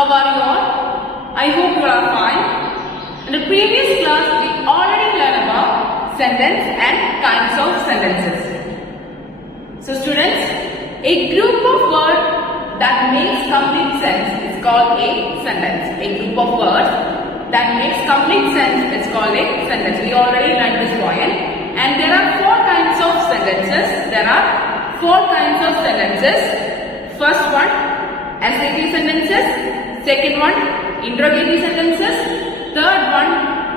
How are you all? I hope you are fine. In the previous class, we already learned about sentence and kinds of sentences. So students, a group of words that makes complete sense is called a sentence. A group of words that makes complete sense is called a sentence. We already learned this point. And there are four kinds of sentences. First one, assertive sentences. Second one, interrogative sentences. Third one,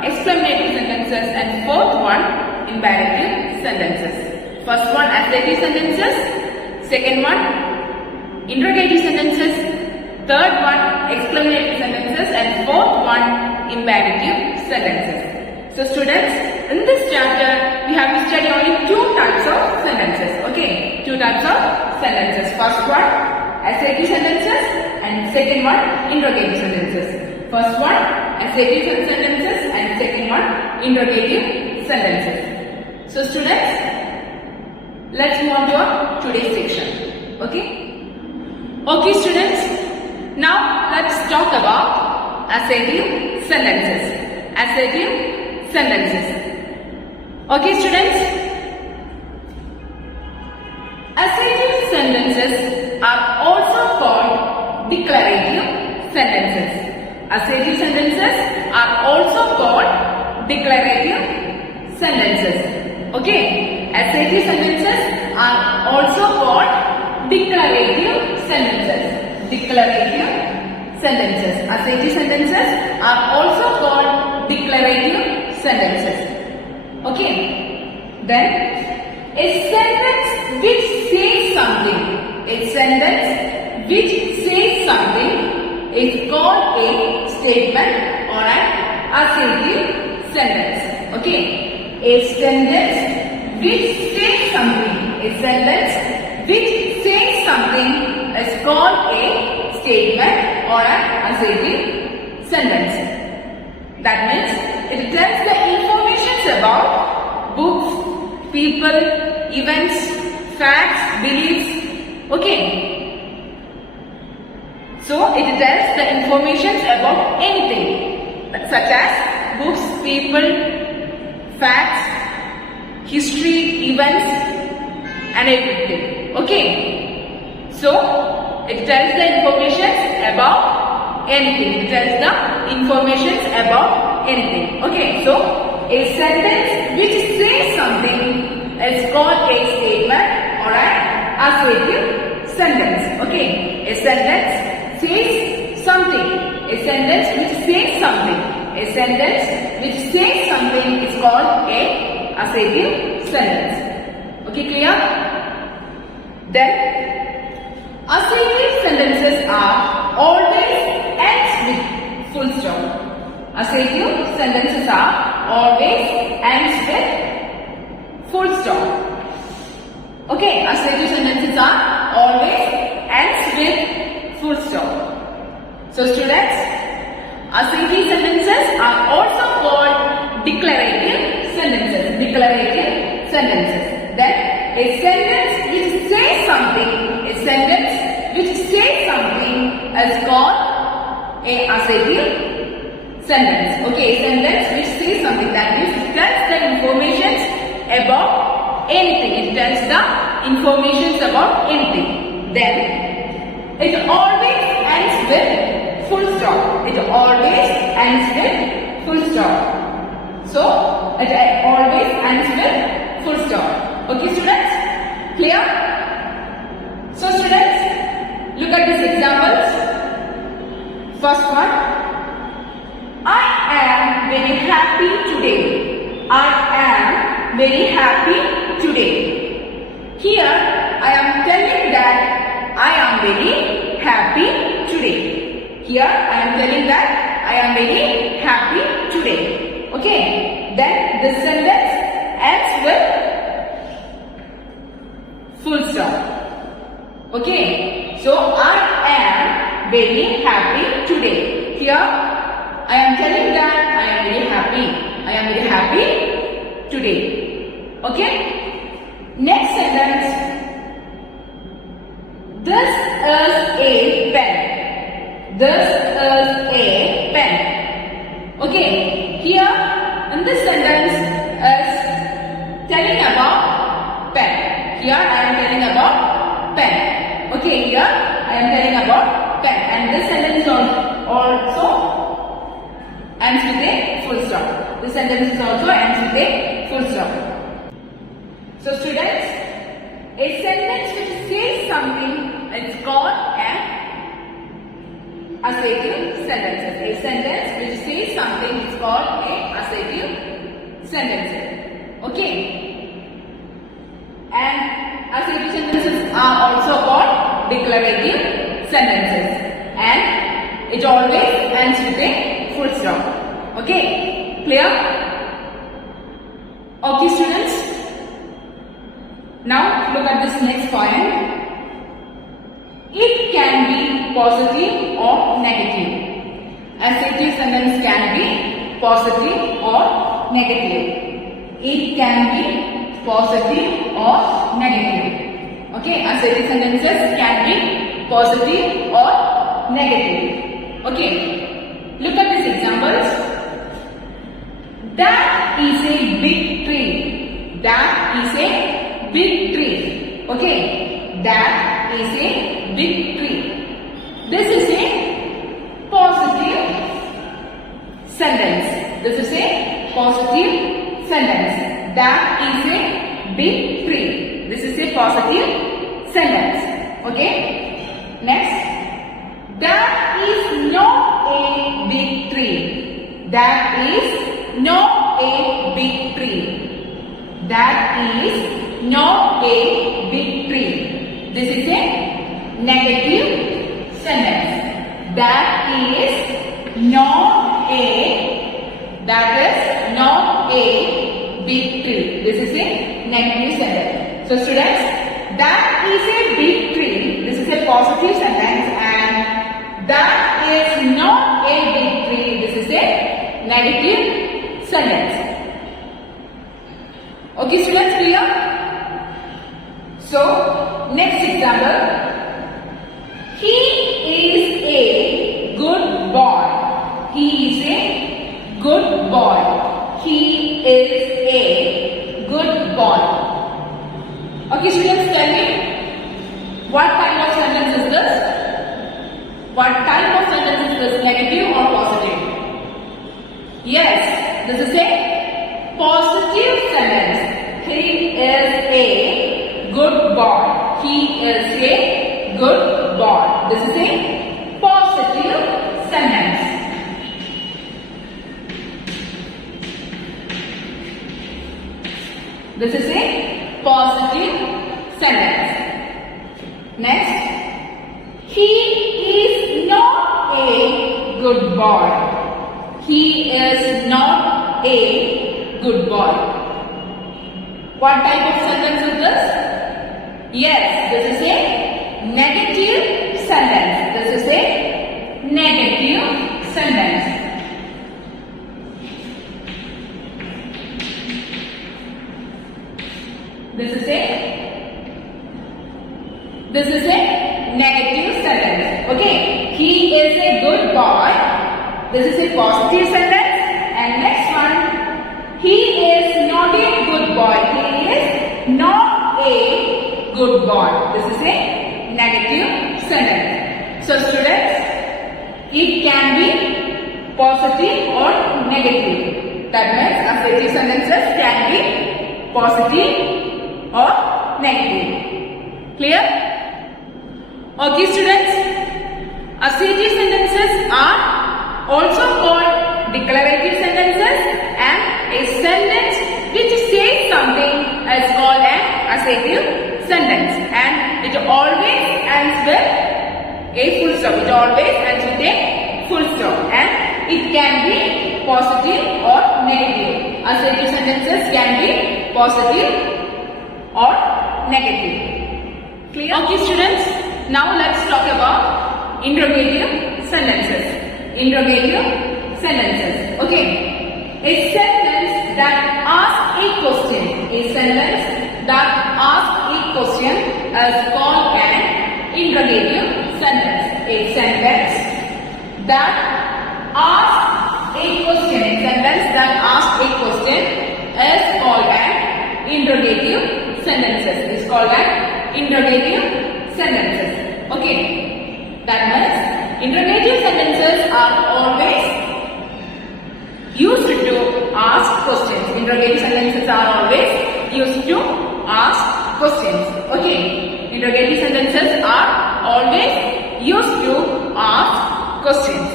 exclamative sentences. And fourth one, imperative sentences. First one, assertive sentences. Second one, interrogative sentences. Third one, exclamative sentences. And fourth one, imperative sentences. So students, in this chapter, we have to study only two types of sentences. Okay, two types of sentences. First one, assertive sentences, and second one, interrogative sentences. First one, assertive sentences, and second one, interrogative sentences. So students, let's move on to our today's section. Okay, students. Now let's talk about assertive sentences. Assertive sentences. Okay, students. Assertive sentences are also called declarative sentences. Assertive sentences are also called declarative sentences. Okay, assertive sentences are also called declarative sentences. Declarative sentences. Assertive sentences are also called declarative sentences. Okay, then a sentence which says something. A sentence which says something is called a statement or an assertive sentence. Okay, a sentence which says something. A sentence which says something is called a statement or an assertive sentence. That means it tells the information about books, people, events, facts, beliefs. Okay. So it tells the information about anything such as books, people, facts, history, events and everything. Okay. So it tells the information about anything. It tells the information about anything. Okay, so a sentence which says something is called a statement or an assertive sentence. Okay, a sentence says something. A sentence which says something. A sentence which says something is called a assertive sentence. Okay, clear? Then assertive sentences are always ends with full stop. Assertive sentences are always ends with full stop. Okay, assertive sentences are always ends with full stop. So students, assertive sentences are also called declarative sentences. Declarative sentences. Then a sentence which says something, a sentence which says something is called a assertive sentence. Okay, a sentence which says something, that means it tells the information about anything. It tells the information about anything. Then it always ends with full stop. It always ends with full stop. So it always ends with full stop. Okay, students? Clear? So students, look at these examples. First one. I am very happy today. I am very happy today. Here I am telling that I am very happy today. Here I am telling that I am very happy today. Okay. Then the sentence ends with full stop. Okay. So I am very happy today. Here I am telling that I am very happy. I am very happy today. Okay. Next sentence. This is a pen. This is a pen. Okay, here in this sentence is telling about pen. Here I am telling about pen. Okay, here I am telling about pen. And this sentence also ends with a full stop. This sentence also ends with a full stop. So students, a sentence which says something is called an assertive sentence. A sentence which says something is called a assertive sentence. Okay. And assertive sentences are also called declarative sentences. And it always ends with a full stop. Okay. Clear? Okay students. Now look at this next point. It can be positive or negative. Assertive sentence can be positive or negative. It can be positive or negative. Okay, assertive sentences can be positive or negative. Okay, look at these examples. That is a big tree. That is a big tree. Okay, that is a big tree. This is a positive sentence. This is a positive sentence. That is a big tree. This is a positive sentence. Okay. Next. That is not a big tree. That is not a big tree. That is not a big tree. This is a negative sentence. That is not a big tree. This is a negative sentence. So students, that is a big tree. This is a positive sentence, and that is not a big tree. This is a negative sentence. Okay students, clear? So next example. He is a good boy. He is a good boy. He is a good boy. Okay students, tell me, what kind of sentence is this? What type of sentence is this? Negative or positive? Yes, this is a positive sentence. He is a good boy. He is a good boy. This is a positive sentence. This is a positive sentence. Next. He is not a good boy. He is not a good boy. What type of sentence is this? Yes, this is a negative sentence. This is a negative sentence. This is a negative sentence. Okay, he is a good boy. This is a positive sentence. And next one, he is not a good boy. He is not a good boy. This is a negative sentence. So students, it can be positive or negative. That means assertive sentences can be positive or negative. Clear? Okay students, assertive sentences are also called declarative sentences, and a sentence which says something is called an assertive sentence, and it always ends with a full stop. It always ends with a full stop, and it can be positive or negative. Assertive sentences can be positive or negative. Clear? Okay students, now let's talk about interrogative sentences. Interrogative sentences. Okay. A sentence that asks a question. A sentence that asks a question is called an interrogative sentence. A sentence that asks a question. Sentence that asks a question is called an interrogative sentences. Is called an interrogative sentences. Okay. That means interrogative sentences are always used to ask questions. Interrogative sentences are always used to ask questions. Okay. Interrogative sentences are always used to ask questions.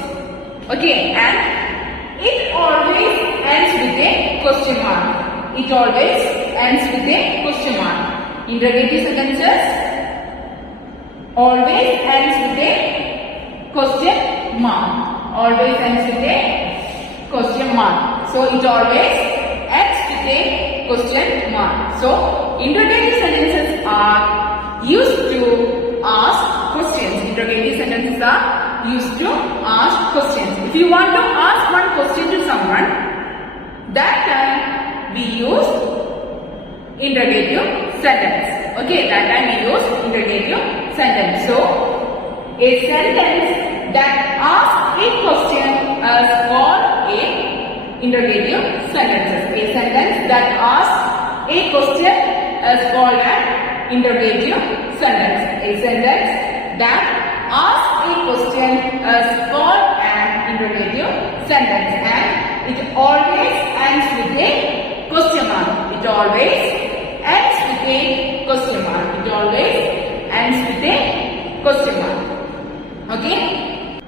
Okay. And it always ends with a question mark. It always ends with a question mark. Interrogative sentences always ends with a question mark. Always ends with a question mark. So it always ends with a question mark. So interrogative sentences are used to ask questions. Interrogative sentences are used to ask questions. If you want to ask one question to someone, that time we use interrogative sentence. Okay, that time we use interrogative sentence. So a sentence that asks a question is called a interrogative sentence. A sentence that asks a question is called an interrogative sentence. A sentence that asks a question is called an interrogative sentence, and it always ends with a question mark. It always ends with a question mark. It always ends with a question mark. Okay.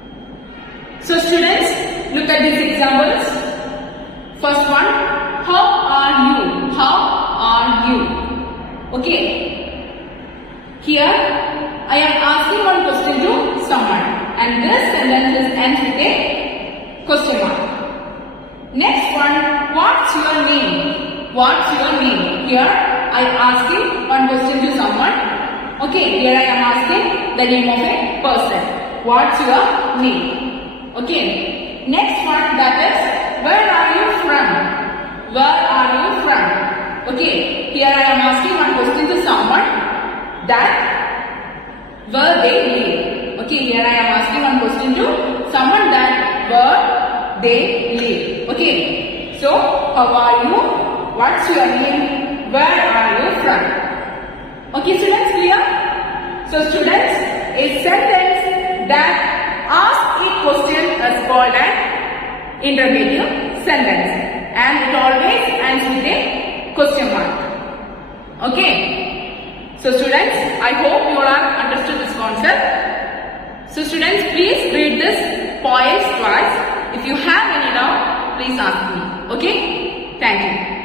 So students, look at these examples. First one, how are you? How are you? Okay. Here I am asking one question to someone, and this sentence ends with a question mark. Next one, what's your name? What's your name? Here I am asking one question to someone. Okay, here I am asking the name of a person. What's your name? Okay. Next one, that is, where are you from? Where are you from? Okay, here I am asking one question to someone, that where they live. Okay, here I am asking one question to someone, that where they live. Okay, so how are you? What's your name? Where are you from? Okay, students, clear? So students, a sentence that asks a question is called an interrogative sentence, and it always ends with a question mark. Okay. So students, I hope you all have understood this concept. So students, please read this poems twice. If you have any doubt, please ask me. Okay? Thank you.